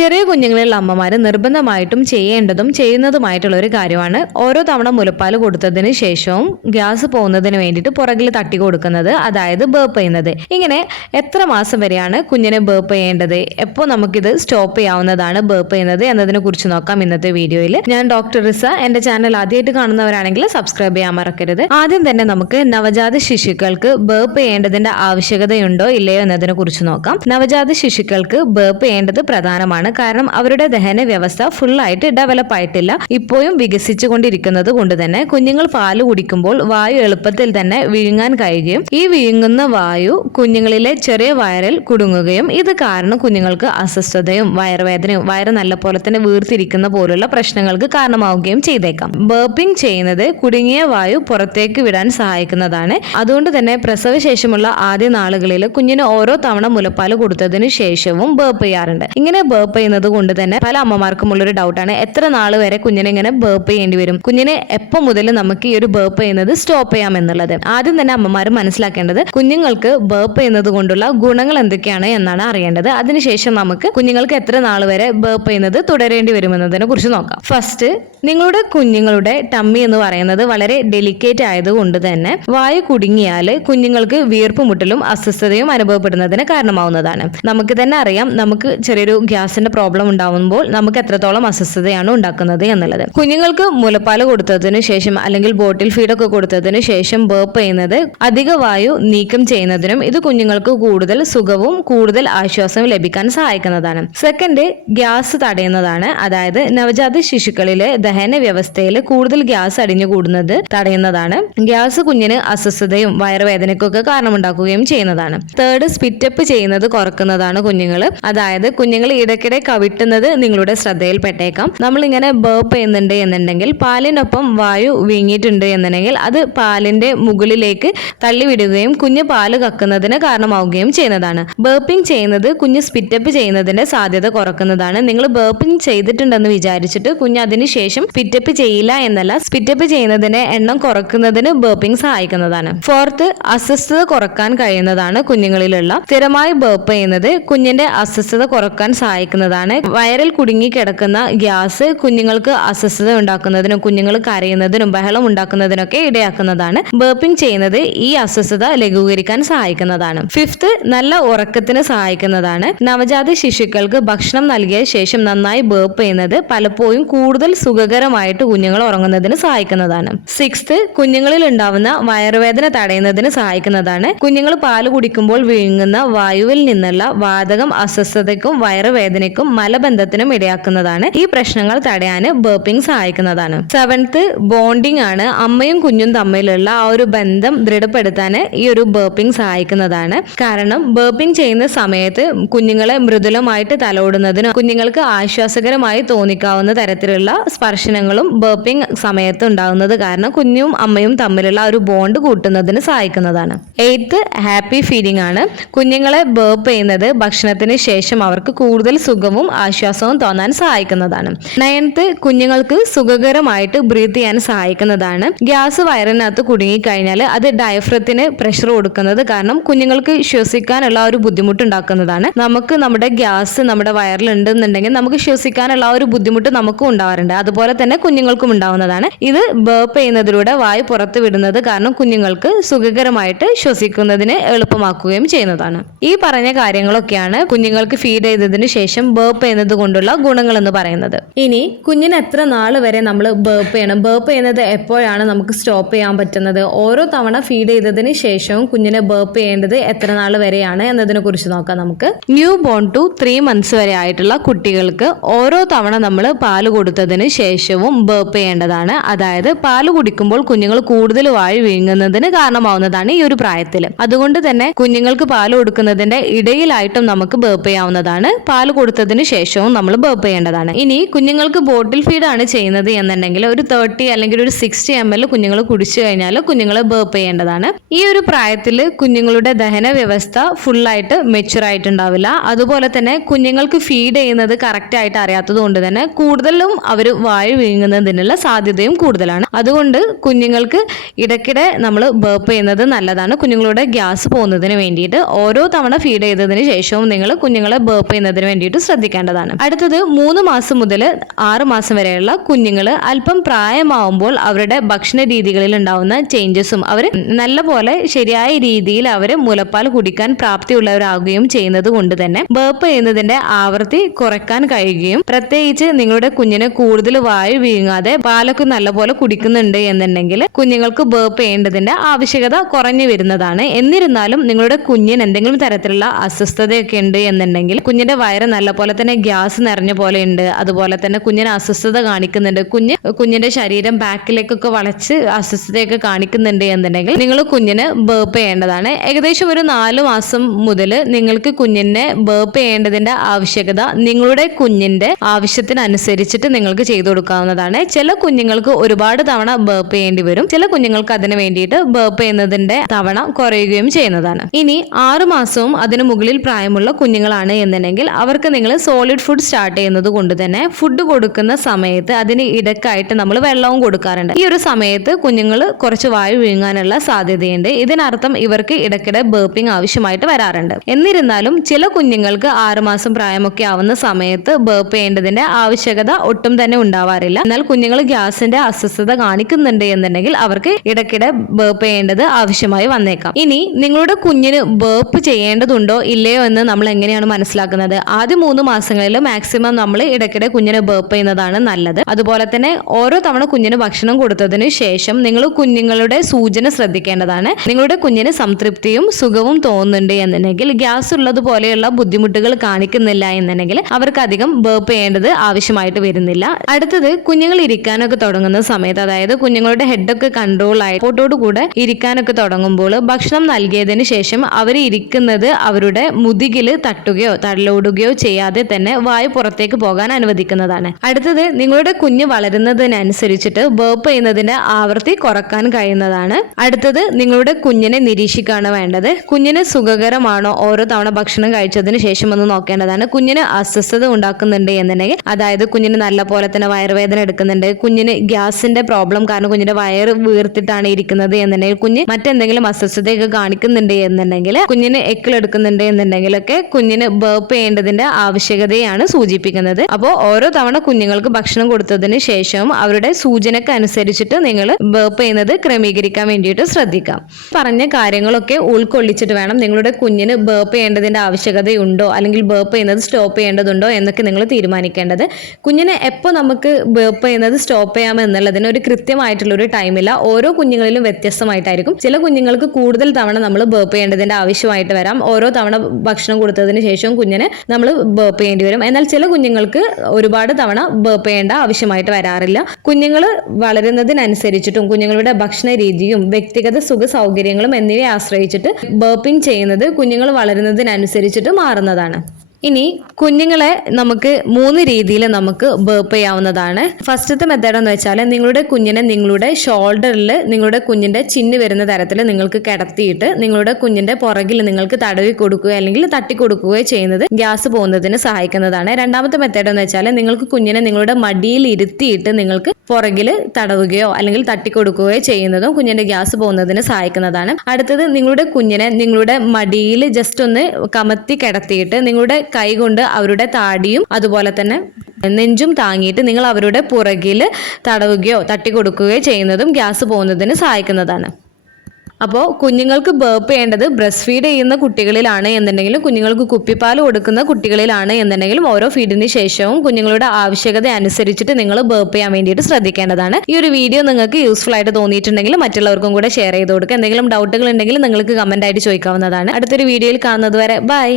ചെറിയ കുഞ്ഞുങ്ങളിലുള്ള അമ്മമാർ നിർബന്ധമായിട്ടും ചെയ്യേണ്ടതും ചെയ്യുന്നതുമായിട്ടുള്ള ഒരു കാര്യമാണ് ഓരോ തവണ മുലപ്പാൽ കൊടുത്തതിന് ശേഷവും ഗ്യാസ് പോകുന്നതിന് വേണ്ടിയിട്ട് പുറകിൽ തട്ടി കൊടുക്കുന്നത്, അതായത് ബേപ്പ് ചെയ്യുന്നത്. ഇങ്ങനെ എത്ര മാസം വരെയാണ് കുഞ്ഞിനെ ബേപ്പ് ചെയ്യേണ്ടത്, എപ്പോൾ നമുക്കിത് സ്റ്റോപ്പ് ചെയ്യാവുന്നതാണ് ബേപ്പ് ചെയ്യുന്നത് എന്നതിനെ കുറിച്ച് നോക്കാം ഇന്നത്തെ വീഡിയോയിൽ. ഞാൻ ഡോക്ടർ റിസ. എന്റെ ചാനൽ ആദ്യമായിട്ട് കാണുന്നവരാണെങ്കിൽ സബ്സ്ക്രൈബ് ചെയ്യാൻ മറക്കരുത്. ആദ്യം തന്നെ നമുക്ക് നവജാത ശിശുക്കൾക്ക് ബേപ്പ് ചെയ്യേണ്ടതിന്റെ ആവശ്യകതയുണ്ടോ ഇല്ലയോ എന്നതിനെ കുറിച്ച് നോക്കാം. നവജാത ശിശുക്കൾക്ക് ബേപ്പ് ചെയ്യേണ്ടത് പ്രധാനമാണ്. കാരണം അവരുടെ ദഹന വ്യവസ്ഥ ഫുള്ളായിട്ട് ഡെവലപ്പ് ആയിട്ടില്ല, ഇപ്പോഴും വികസിച്ചുകൊണ്ടിരിക്കുന്നത് കൊണ്ട് തന്നെ കുഞ്ഞുങ്ങൾ പാല് കുടിക്കുമ്പോൾ വായു എളുപ്പത്തിൽ തന്നെ വിഴുങ്ങാൻ കഴിയുകയും ഈ വിഴുങ്ങുന്ന വായു കുഞ്ഞുങ്ങളിലെ ചെറിയ വയറിൽ കുടുങ്ങുകയും ഇത് കാരണം കുഞ്ഞുങ്ങൾക്ക് അസ്വസ്ഥതയും വയറുവേദനയും വയറ് നല്ല പോലെ തന്നെ വീർത്തിരിക്കുന്ന പോലുള്ള പ്രശ്നങ്ങൾക്ക് കാരണമാവുകയും ചെയ്തേക്കാം. ബേർപ്പിംഗ് ചെയ്യുന്നത് കുടുങ്ങിയ വായു പുറത്തേക്ക് വിടാൻ സഹായിക്കുന്നതാണ്. അതുകൊണ്ട് തന്നെ പ്രസവശേഷമുള്ള ആദ്യ നാളുകളിൽ കുഞ്ഞിന് ഓരോ തവണ മുലപ്പാൽ കൊടുത്തതിന് ശേഷവും ബേർപ്പ് ചെയ്യാറുണ്ട്. ഇങ്ങനെ ബേർപ്പ് ചെയ്യുന്നത് കൊണ്ട് തന്നെ പല അമ്മമാർക്കും ഉള്ളൊരു ഡൗട്ടാണ്, എത്ര നാൾ വരെ കുഞ്ഞിനെ ഇങ്ങനെ ബേർപ്പ് ചെയ്യേണ്ടി വരും, കുഞ്ഞിനെ എപ്പോൾ മുതൽ നമുക്ക് ഈ ഒരു ബേർപ്പ് ചെയ്യുന്നത് സ്റ്റോപ്പ് ചെയ്യാം എന്നുള്ളത്. ആദ്യം തന്നെ അമ്മമാർ മനസ്സിലാക്കേണ്ടത് കുഞ്ഞുങ്ങൾക്ക് ബേർപ്പ് ചെയ്യുന്നത് കൊണ്ടുള്ള ഗുണങ്ങൾ എന്തൊക്കെയാണ് എന്നാണ് അറിയേണ്ടത്. അതിനുശേഷം നമുക്ക് കുഞ്ഞുങ്ങൾക്ക് എത്ര നാൾ വരെ ബേർപ്പ് ചെയ്യുന്നത് തുടരേണ്ടി വരുമെന്നതിനെ കുറിച്ച് നോക്കാം. ഫസ്റ്റ്, നിങ്ങളുടെ കുഞ്ഞുങ്ങളുടെ ടമ്മി എന്ന് പറയുന്നത് വളരെ ഡെലിക്കേറ്റ് ആയതുകൊണ്ട് തന്നെ വായു കുടുങ്ങിയാൽ കുഞ്ഞുങ്ങൾക്ക് വീർപ്പ് മുട്ടലും അസ്വസ്ഥതയും അനുഭവപ്പെടുന്നതിന് കാരണമാവുന്നതാണ്. നമുക്ക് തന്നെ അറിയാം, നമുക്ക് ചെറിയൊരു ഗ്യാസിന്റെ പ്രോബ്ലം ഉണ്ടാവുമ്പോൾ നമുക്ക് എത്രത്തോളം അസ്വസ്ഥതയാണ് ഉണ്ടാക്കുന്നത് എന്നുള്ളത്. കുഞ്ഞുങ്ങൾക്ക് മുലപ്പാൽ കൊടുത്തതിന് ശേഷം അല്ലെങ്കിൽ ബോട്ടിൽ ഫീഡൊക്കെ കൊടുത്തതിന് ശേഷം ബേർപ്പ് ചെയ്യുന്നത് അധിക വായു നീക്കം ചെയ്യുന്നതിനും ഇത് കുഞ്ഞുങ്ങൾക്ക് കൂടുതൽ സുഖവും കൂടുതൽ ആശ്വാസവും ലഭിക്കാൻ സഹായിക്കുന്നതാണ്. സെക്കൻഡ്, ഗ്യാസ് തടയുന്നതാണ്. അതായത് നവജാത ശിശുക്കളിലെ ദഹന വ്യവസ്ഥയിൽ കൂടുതൽ ഗ്യാസ് അടിഞ്ഞുകൂടുന്നത് തടയുന്നതാണ്. ഗ്യാസ് കുഞ്ഞിന് അസ്വസ്ഥതയും വയറുവേദനയ്ക്കൊക്കെ കാരണമുണ്ടാക്കുകയും ചെയ്യുന്നതാണ്. തേർഡ്, സ്പിറ്റപ്പ് ചെയ്യുന്നത് കുറക്കുന്നതാണ് കുഞ്ഞുങ്ങൾ. അതായത് കുഞ്ഞുങ്ങൾ ഇടയ്ക്കിടെ കവിട്ടുന്നത് നിങ്ങളുടെ ശ്രദ്ധയിൽപ്പെട്ടേക്കാം. നമ്മൾ ഇങ്ങനെ ബേർപ്പ് ചെയ്യുന്നുണ്ട് എന്നുണ്ടെങ്കിൽ പാലിനൊപ്പം വായു വീങ്ങിയിട്ടുണ്ട് എന്നുണ്ടെങ്കിൽ അത് പാലിന്റെ മുകളിലേക്ക് തള്ളിവിടുകയും കുഞ്ഞ് പാല് കക്കുന്നതിന് കാരണമാവുകയും ചെയ്യുന്നതാണ്. ബേർപ്പിംഗ് ചെയ്യുന്നത് കുഞ്ഞ് സ്പിറ്റപ്പ് ചെയ്യുന്നതിന്റെ സാധ്യത കുറക്കുന്നതാണ്. നിങ്ങൾ ബേർപ്പിംഗ് ചെയ്തിട്ടുണ്ടെന്ന് വിചാരിച്ചിട്ട് കുഞ്ഞ് അതിന് ശേഷം സ്പിറ്റപ്പ് ചെയ്യില്ല എന്നല്ല, സ്പിറ്റപ്പ് ചെയ്യുന്നതിന്റെ എണ്ണം കുറക്കുന്നതിന് ബേർപ്പിംഗ് സഹായിക്കുന്നതാണ്. ഫോർത്ത്, അസ്വസ്ഥത കുറക്കാൻ കഴിയുന്നതാണ്. കുഞ്ഞുങ്ങളിലുള്ള സ്ഥിരമായി ബേർപ്പ് ചെയ്യുന്നത് കുഞ്ഞിന്റെ അസ്വസ്ഥത കുറക്കാൻ സഹായിക്കുന്നതാണ്. വയറിൽ കുടുങ്ങി കിടക്കുന്ന ഗ്യാസ് കുഞ്ഞുങ്ങൾക്ക് അസ്വസ്ഥത ഉണ്ടാക്കുന്നതിനും കുഞ്ഞുങ്ങൾ കരയുന്നതിനും ബഹളം ഉണ്ടാക്കുന്നതിനൊക്കെ ഇടയാക്കുന്നതാണ്. ബേർപ്പിംഗ് ചെയ്യുന്നത് ഈ അസ്വസ്ഥത ലഘൂകരിക്കാൻ സഹായിക്കുന്നതാണ്. ഫിഫ്ത്ത്, നല്ല ഉറക്കത്തിന് സഹായിക്കുന്നതാണ്. നവജാത ശിശുക്കൾക്ക് ഭക്ഷണം നൽകിയ ശേഷം നന്നായി ബേർപ്പ് ചെയ്യുന്നത് പലപ്പോഴും കൂടുതൽ സുഖകരമായിട്ട് കുഞ്ഞുങ്ങൾ ഉറങ്ങുന്നതിന് സഹായിക്കുന്നതാണ്. സിക്സ്ത്, കുഞ്ഞുങ്ങളിൽ ഉണ്ടാവുന്ന വയറുവേദന തടയുന്നതിന് സഹായിക്കുന്നതാണ്. കുഞ്ഞുങ്ങൾ പാല് കുടിക്കുമ്പോൾ വിഴുങ്ങുന്ന വായുവിൽ നിന്നുള്ള വാതകം അസ്വസ്ഥതയ്ക്കും വയറുവേദനയ്ക്കും മലബന്ധത്തിനും ഇടയാക്കുന്നതാണ്. ഈ പ്രശ്നങ്ങൾ തടയാൻ ബേർപ്പിംഗ് സഹായിക്കുന്നതാണ്. സെവൻത്ത്, ബോണ്ടിങ് ആണ്. അമ്മയും കുഞ്ഞും തമ്മിലുള്ള ആ ഒരു ബന്ധം ദൃഢപ്പെടുത്താൻ ഈ ഒരു ബേർപ്പിംഗ് സഹായിക്കുന്നതാണ്. കാരണം ബേർപ്പിംഗ് ചെയ്യുന്ന സമയത്ത് കുഞ്ഞുങ്ങളെ മൃദുലമായിട്ട് തലോടുന്നതിനും കുഞ്ഞുങ്ങൾക്ക് ആശ്വാസകരമായി തോന്നിക്കാവുന്ന തരത്തിലുള്ള സ്പർശനങ്ങളും ബേർപ്പിംഗ് സമയത്ത് ഉണ്ടാകുന്നത് കാരണം കുഞ്ഞും അമ്മയും തമ്മിലുള്ള ഒരു ബോണ്ട് കൂട്ടുന്നതിന് സഹായിക്കുന്നതാണ്. എയ്ത്ത്, ഹാപ്പി ഫീഡിംഗ് ആണ്. കുഞ്ഞുങ്ങളെ ബേർപ്പ് ചെയ്യുന്നത് ഭക്ഷണത്തിന് ശേഷം അവർക്ക് കൂടുതൽ സുഖവും ആശ്വാസവും തോന്നാൻ സഹായിക്കുന്നതാണ്. നയൻത്ത്, കുഞ്ഞുങ്ങൾക്ക് സുഖകരമായിട്ട് ബ്രീത്ത് ചെയ്യാൻ സഹായിക്കുന്നതാണ്. ഗ്യാസ് വയറിനകത്ത് കുടുങ്ങിക്കഴിഞ്ഞാൽ അത് ഡയഫ്രത്തിന് പ്രഷർ കൊടുക്കുന്നത് കാരണം കുഞ്ഞുങ്ങൾക്ക് ശ്വസിക്കാനുള്ള ഒരു ബുദ്ധിമുട്ടുണ്ടാക്കുന്നതാണ്. നമുക്ക് നമ്മുടെ ഗ്യാസ് നമ്മുടെ വയറിലുണ്ടെന്നുണ്ടെങ്കിൽ നമുക്ക് ശ്വസിക്കാനുള്ള ഒരു ബുദ്ധിമുട്ട് നമുക്കും ഉണ്ടാവാറുണ്ട്. അതുപോലെ തന്നെ കുഞ്ഞുങ്ങൾക്കും ഉണ്ടാവുന്നതാണ്. ഇത് ബേർപ്പ് ചെയ്യുന്നതിലൂടെ വായു പുറത്തു വിടുന്നത് കാരണം കുഞ്ഞുങ്ങൾക്ക് സുഖകരമായിട്ട് ശ്വസിക്കുന്നതിന് എളുപ്പമാക്കുകയും ചെയ്യുന്നതാണ്. ഈ പറഞ്ഞ കാര്യങ്ങളൊക്കെയാണ് കുഞ്ഞുങ്ങൾക്ക് ഫീഡ് ചെയ്തതിന് ശേഷം ബേർപ്പ് ചെയ്യുന്നത് കൊണ്ടുള്ള ഗുണങ്ങൾ എന്ന് പറയുന്നത്. ഇനി കുഞ്ഞിന് എത്ര നാൾ വരെ നമ്മൾ ബേർപ്പ് ചെയ്യണം, ബേർപ്പ് ചെയ്യുന്നത് എപ്പോഴാണ് നമുക്ക് സ്റ്റോപ്പ് ചെയ്യാൻ പറ്റുന്നത്, ഓരോ തവണ ഫീഡ് ചെയ്തതിന് ശേഷവും കുഞ്ഞിനെ ബേർപ്പ് ചെയ്യേണ്ടത് എത്ര നാൾ വരെയാണ് എന്നതിനെ കുറിച്ച് നോക്കാം. നമുക്ക് ന്യൂ ബോൺ ടു 3 months വരെ ആയിട്ടുള്ള കുട്ടികൾക്ക് ഓരോ തവണ നമ്മൾ പാല് കൊടുത്തതിന് ശേഷവും ബേർപ്പ് ചെയ്യേണ്ടതാണ്. അതായത് പാല് കുടിക്കുമ്പോൾ കുഞ്ഞുങ്ങൾ കൂടുതൽ വായു വിഴുങ്ങുന്നതിന് കാരണമാവുന്നതാണ് ഈ ഒരു പ്രായത്തിൽ. അതുകൊണ്ട് തന്നെ കുഞ്ഞുങ്ങൾക്ക് പാല് കൊടുക്കുന്നതിന്റെ ഇടയിലായിട്ടും നമുക്ക് ബേർപ്പ് ചെയ്യാവുന്നതാണ്. പാല് കൊടുത്തതിന് ശേഷവും നമ്മൾ ബേർപ്പ് ചെയ്യേണ്ടതാണ്. ഇനി കുഞ്ഞുങ്ങൾക്ക് ബോട്ടിൽ ഫീഡ് ആണ് ചെയ്യുന്നത് എന്നുണ്ടെങ്കിൽ ഒരു 30 അല്ലെങ്കിൽ ഒരു 60 ml കുഞ്ഞുങ്ങൾ കുടിച്ചു കഴിഞ്ഞാൽ കുഞ്ഞുങ്ങളെ ബേർപ്പ് ചെയ്യേണ്ടതാണ്. ഈ ഒരു പ്രായത്തിൽ കുഞ്ഞുങ്ങളുടെ ദഹന വ്യവസ്ഥ ഫുള്ളായിട്ട് മെച്ചുർ ആയിട്ടുണ്ടാവില്ല. അതുപോലെ തന്നെ കുഞ്ഞുങ്ങൾക്ക് ഫീഡ് ചെയ്യുന്നത് കറക്റ്റ് ആയിട്ട് അറിയാത്തത് കൊണ്ട് തന്നെ കൂടുതലും അവർ വായു വിഴുങ്ങുന്നതിനുള്ള സാധ്യതയും കൂടുതലാണ്. അതുകൊണ്ട് കുഞ്ഞുങ്ങൾക്ക് ഇടയ്ക്കിടെ നമ്മൾ ബേർപ്പ് ചെയ്യുന്നത് നല്ലതാണ്. കുഞ്ഞുങ്ങളുടെ ഗ്യാസ് പോകുന്നതിന് വേണ്ടിയിട്ട് ഓരോ തവണ ഫീഡ് ചെയ്തതിന് ശേഷവും നിങ്ങൾ കുഞ്ഞുങ്ങളെ ബേർപ്പ് ചെയ്യുന്നതിന് വേണ്ടിയിട്ട് ശ്രദ്ധിക്കേണ്ടതാണ്. അടുത്തത് 3 മാസം മുതൽ 6 മാസം വരെയുള്ള കുഞ്ഞുങ്ങൾ അല്പം പ്രായമാവുമ്പോൾ അവരുടെ ഭക്ഷണ രീതികളിൽ ഉണ്ടാവുന്ന ചേഞ്ചസും അവർ നല്ലപോലെ ശരിയായ രീതിയിൽ അവർ മുലപ്പാൽ കുടിക്കാൻ പ്രാപ്തിയുള്ളവരാകുകയും ചെയ്യുന്നത് കൊണ്ട് തന്നെ ബേപ്പ് ചെയ്യുന്നതിന്റെ ആവൃത്തി കുറയ്ക്കാൻ കഴിയുകയും പ്രത്യേകിച്ച് നിങ്ങളുടെ കുഞ്ഞിന് കൂടുതൽ വായു വീങ്ങാതെ പാലൊക്കെ നല്ലപോലെ കുടിക്കുന്നുണ്ട് എന്നുണ്ടെങ്കിൽ കുഞ്ഞുങ്ങൾക്ക് ബേപ്പ് ചെയ്യേണ്ടതിന്റെ ആവശ്യകത കുറഞ്ഞു വരുന്നതാണ്. എന്നിരുന്നാലും നിങ്ങളുടെ കുഞ്ഞിന് എന്തെങ്കിലും തരത്തിലുള്ള അസ്വസ്ഥതയൊക്കെ ഉണ്ട് എന്നുണ്ടെങ്കിൽ, കുഞ്ഞിന്റെ വയറ് നല്ലപോലെ തന്നെ ഗ്യാസ് നിറഞ്ഞ പോലെ ഉണ്ട്, അതുപോലെ തന്നെ കുഞ്ഞിന് അസ്വസ്ഥത കാണിക്കുന്നുണ്ട്, കുഞ്ഞിന്റെ ശരീരം ബാക്കിലേക്കൊക്കെ വളച്ച് അസ്വസ്ഥതയൊക്കെ കാണിക്കുന്നുണ്ട് എന്നുണ്ടെങ്കിൽ നിങ്ങൾ കുഞ്ഞിന് ബേപ്പ് ചെയ്യേണ്ടതാണ്. ഏകദേശം ഒരു 4 മാസം മുതൽ നിങ്ങൾക്ക് കുഞ്ഞിനെ ബേപ്പ് ചെയ്യേണ്ടതിന്റെ ആവശ്യകത നിങ്ങളുടെ കുഞ്ഞിന്റെ ആവശ്യത്തിനനുസരിച്ചിട്ട് നിങ്ങൾക്ക് ചെയ്തു കൊടുക്കാവുന്നതാണ്. ചില കുഞ്ഞുങ്ങൾക്ക് ഒരുപാട് തവണ ബേപ്പ് ചെയ്യേണ്ടി വരും, ചില കുഞ്ഞുങ്ങൾക്ക് അതിന് വേണ്ടിയിട്ട് ബേപ്പ് ചെയ്യുന്നതിന്റെ തവണ കുറയുകയും ചെയ്യുന്നതാണ്. ഇനി 6 മാസവും അതിനു മുകളിൽ പ്രായമുള്ള കുഞ്ഞുങ്ങളാണ് എന്നുണ്ടെങ്കിൽ അവർക്ക് നിങ്ങൾ സോളിഡ് ഫുഡ് സ്റ്റാർട്ട് ചെയ്യുന്നത് കൊണ്ട് തന്നെ ഫുഡ് കൊടുക്കുന്ന സമയത്ത് അതിന് ഇടക്കായിട്ട് നമ്മൾ വെള്ളവും കൊടുക്കാറുണ്ട്. ഈ ഒരു സമയത്ത് കുഞ്ഞുങ്ങൾ കുറച്ച് വായു വിഴുങ്ങാനുള്ള സാധ്യതയുണ്ട്. ഇതിനർത്ഥം ഇവർക്ക് ഇടയ്ക്കിടെ ബേപ്പിംഗ് ആവശ്യമായിട്ട് വരാറുണ്ട്. എന്നിരുന്നാലും ചില കുഞ്ഞുങ്ങൾക്ക് 6 മാസം പ്രായമൊക്കെ ആവുന്ന സമയത്ത് ബേപ്പ് ചെയ്യേണ്ടതിന്റെ ആവശ്യകത ഒട്ടും തന്നെ ഉണ്ടാവാറില്ല. എന്നാൽ കുഞ്ഞുങ്ങൾ ഗ്യാസിന്റെ അസ്വസ്ഥത കാണിക്കുന്നുണ്ട് എന്നുണ്ടെങ്കിൽ അവർക്ക് ഇടയ്ക്കിടെ ബേപ്പ് ചെയ്യേണ്ടത് ആവശ്യമായി വന്നേക്കാം. ഇനി നിങ്ങളുടെ കുഞ്ഞിന് ബേപ്പ് ചെയ്യേണ്ടതുണ്ടോ ഇല്ലയോ എന്ന് നമ്മൾ എങ്ങനെയാണ് മനസ്സിലാക്കുന്നത്? ആദ്യ 3 മാസങ്ങളിൽ മാക്സിമം നമ്മൾ ഇടയ്ക്കിടെ കുഞ്ഞിന് ബേപ്പ് ചെയ്യുന്നതാണ് നല്ലത്. അതുപോലെ തന്നെ ഓരോ തവണ കുഞ്ഞിന് ഭക്ഷണം കൊടുത്തതിന് ശേഷം നിങ്ങൾ കുഞ്ഞുങ്ങളുടെ സൂചന ശ്രദ്ധിക്കേണ്ടതാണ്. നിങ്ങളുടെ കുഞ്ഞിന് സംതൃപ്തിയും സുഖവും തോന്നുന്നുണ്ട് എന്നുണ്ടെങ്കിൽ, ഗ്യാസ് ഉള്ളതുപോലെയുള്ള ബുദ്ധിമുട്ടുകൾ കാണിക്കുന്നില്ല എന്നുണ്ടെങ്കിൽ അവർക്ക് അധികം ബേപ്പ് ചെയ്യേണ്ടത് ആവശ്യമായിട്ട് വരുന്നില്ല. അടുത്തത് കുഞ്ഞുങ്ങൾ ഇരിക്കാനൊക്കെ തുടങ്ങുന്ന സമയത്ത്, അതായത് കുഞ്ഞുങ്ങളുടെ ഹെഡൊക്കെ കൺട്രോൾ ആയി കൂടെ ഇരിക്കാനൊക്കെ തുടങ്ങുമ്പോൾ ഭക്ഷണം നൽകിയതിന് ശേഷം അവർ ഇരിക്കുന്നത് അവരുടെ മുതുകില് തട്ടുകയോ തള്ളോടുകയോ ചെയ്യാതെ തന്നെ വായു പുറത്തേക്ക് പോകാൻ അനുവദിക്കുന്നതാണ്. അടുത്തത് നിങ്ങളുടെ കുഞ്ഞ് വളരുന്നതിനനുസരിച്ചിട്ട് ബേപ്പ് ചെയ്യുന്നതിന്റെ ആവൃത്തി കുറക്കാൻ കഴിയുന്നതാണ്. അടുത്തത് നിങ്ങളുടെ കുഞ്ഞിനെ നിരീക്ഷിക്കുകയാണ് വേണ്ടത്. കുഞ്ഞിന് സുഖകരമാണോ ഓരോ തവണ ഭക്ഷണം കഴിച്ചതിന് ശേഷം ഒന്ന് നോക്കേണ്ടതാണ്. കുഞ്ഞിന് അസ്വസ്ഥത ഉണ്ടാക്കുന്നുണ്ട് എന്നുണ്ടെങ്കിൽ, അതായത് കുഞ്ഞിന് നല്ല പോലെ തന്നെ വയറുവേദന എടുക്കുന്നുണ്ട്, കുഞ്ഞിന് ഗ്യാസിന്റെ പ്രോബ്ലം കാരണം കുഞ്ഞിന്റെ വയറ് വീർത്തിട്ടാണ് ഇരിക്കുന്നത് എന്നുണ്ടെങ്കിൽ, കുഞ്ഞ് മറ്റെന്തെങ്കിലും അസ്വസ്ഥതയൊക്കെ കാണിക്കുന്നുണ്ട് എന്നുണ്ടെങ്കിൽ, കുഞ്ഞിന് എക്കിളെടുക്കുന്നുണ്ട് എന്നുണ്ടെങ്കിലൊക്കെ കുഞ്ഞിന് ബേപ്പ് ചെയ്യേണ്ടതിന്റെ ആവശ്യകതയാണ് സൂചിപ്പിക്കുന്നത്. അപ്പോൾ ഓരോ തവണ കുഞ്ഞുങ്ങൾക്ക് ഭക്ഷണം കൊടുത്തതിന് ശേഷം അവരുടെ സൂചനക്ക് അനുസരിച്ചിട്ട് നിങ്ങൾ ബേപ്പ് ചെയ്യുന്നത് ക്രമീകരിക്കാൻ വേണ്ടിയിട്ട് ശ്രദ്ധിക്കാം. പറഞ്ഞ കാര്യങ്ങളൊക്കെ ഉൾക്കൊള്ളിച്ചിട്ട് വേണം നിങ്ങളുടെ കുഞ്ഞിന് ബേപ്പ് ചെയ്യേണ്ടതിന്റെ ആവശ്യകതയുണ്ടോ അല്ലെങ്കിൽ ബേപ്പ് ചെയ്യുന്നത് സ്റ്റോപ്പ് ചെയ്യേണ്ടതുണ്ടോ എന്നൊക്കെ നിങ്ങൾ തീരുമാനിക്കേണ്ടത്. കുഞ്ഞിനെ എപ്പോൾ നമുക്ക് ബേപ്പ് ചെയ്യുന്നത് സ്റ്റോപ്പ് ചെയ്യാം എന്നുള്ളതിന് ഒരു കൃത്യമായിട്ടുള്ള ഒരു ടൈമില്ല. ഓരോ കുഞ്ഞുങ്ങളിലും വ്യത്യസ്തമായിട്ടായിരിക്കും. ചില കുഞ്ഞുങ്ങൾക്ക് കൂടുതൽ തവണ നമ്മൾ ബേപ്പ് ചെയ്യേണ്ടതിന്റെ ആവശ്യമായിട്ട് വരാം. ഓരോ തവണ ഭക്ഷണം കൊടുത്തതിന് ശേഷം കുഞ്ഞിനെ നമ്മൾ ബേപ്പ് ചെയ്യേണ്ടി വരും. എന്നാൽ ചില കുഞ്ഞുങ്ങൾക്ക് ഒരുപാട് തവണ ബേപ്പ് ചെയ്യേണ്ട ആവശ്യമായിട്ട് വരാറില്ല. കുഞ്ഞുങ്ങൾ വളരുന്നതിനനുസരിച്ചിട്ടും കുഞ്ഞുങ്ങളുടെ ഭക്ഷണ രീതിയും വ്യക്തിഗത സുഖ സൗകര്യങ്ങളും എന്നിവയെ ആശ്രയിച്ചിട്ട് ബേപ്പിംഗ് ചെയ്യുന്നത് കുഞ്ഞുങ്ങൾ വളരുന്നതിനനുസരിച്ചിട്ട് മാറുന്നതാണ്. ഇനി കുഞ്ഞുങ്ങളെ നമുക്ക് 3 രീതിയിൽ നമുക്ക് ബേപ്പ് ചെയ്യാവുന്നതാണ്. ഫസ്റ്റത്തെ മെത്തേഡ് എന്ന് വെച്ചാൽ നിങ്ങളുടെ കുഞ്ഞിനെ നിങ്ങളുടെ ഷോൾഡറിൽ നിങ്ങളുടെ കുഞ്ഞിന്റെ ചിന്ന് വരുന്ന തരത്തിൽ നിങ്ങൾക്ക് കിടത്തിയിട്ട് നിങ്ങളുടെ കുഞ്ഞിന്റെ പുറകിൽ നിങ്ങൾക്ക് തടവി കൊടുക്കുകയോ അല്ലെങ്കിൽ തട്ടി കൊടുക്കുകയോ ചെയ്യുന്നത് ഗ്യാസ് പോകുന്നതിന് സഹായിക്കുന്നതാണ്. രണ്ടാമത്തെ മെത്തേഡ് എന്ന് വെച്ചാൽ നിങ്ങൾക്ക് കുഞ്ഞിനെ നിങ്ങളുടെ മടിയിൽ ഇരുത്തിയിട്ട് നിങ്ങൾക്ക് പുറകിൽ തടവുകയോ അല്ലെങ്കിൽ തട്ടിക്കൊടുക്കുകയോ ചെയ്യുന്നതും കുഞ്ഞിന്റെ ഗ്യാസ് പോകുന്നതിന് സഹായിക്കുന്നതാണ്. അടുത്തത് നിങ്ങളുടെ കുഞ്ഞിനെ നിങ്ങളുടെ മടിയിൽ ജസ്റ്റ് ഒന്ന് കമത്തി കിടത്തിയിട്ട് നിങ്ങളുടെ കൈ കൊണ്ട് അവരുടെ താടിയും അതുപോലെ തന്നെ നെഞ്ചും താങ്ങിയിട്ട് നിങ്ങൾ അവരുടെ പുറകിൽ തടവുകയോ തട്ടിക്കൊടുക്കുകയോ ചെയ്യുന്നതും ഗ്യാസ് പോകുന്നതിന് സഹായിക്കുന്നതാണ്. അപ്പോൾ കുഞ്ഞുങ്ങൾക്ക് ബേപ്പ് ചെയ്യേണ്ടത് ബ്രസ്റ്റ് ഫീഡ് ചെയ്യുന്ന കുട്ടികളിലാണ് എന്നുണ്ടെങ്കിലും കുഞ്ഞുങ്ങൾക്ക് കുപ്പിപ്പാൽ കൊടുക്കുന്ന കുട്ടികളിലാണ് എന്നുണ്ടെങ്കിലും ഓരോ ഫീഡിന് ശേഷവും കുഞ്ഞുങ്ങളുടെ ആവശ്യകത അനുസരിച്ചിട്ട് നിങ്ങൾ ബേപ്പ് ചെയ്യാൻ വേണ്ടിയിട്ട് ശ്രദ്ധിക്കേണ്ടതാണ്. ഈ ഒരു വീഡിയോ നിങ്ങൾക്ക് യൂസ്ഫുൾ ആയിട്ട് തോന്നിയിട്ടുണ്ടെങ്കിൽ മറ്റുള്ളവർക്കും കൂടെ ഷെയർ ചെയ്ത് കൊടുക്കുക. എന്തെങ്കിലും ഡൗട്ടുകൾ ഉണ്ടെങ്കിൽ നിങ്ങൾക്ക് കമന്റ് ആയിട്ട് ചോദിക്കാവുന്നതാണ്. അടുത്തൊരു വീഡിയോയിൽ കാണുന്നത് വരെ ബൈ.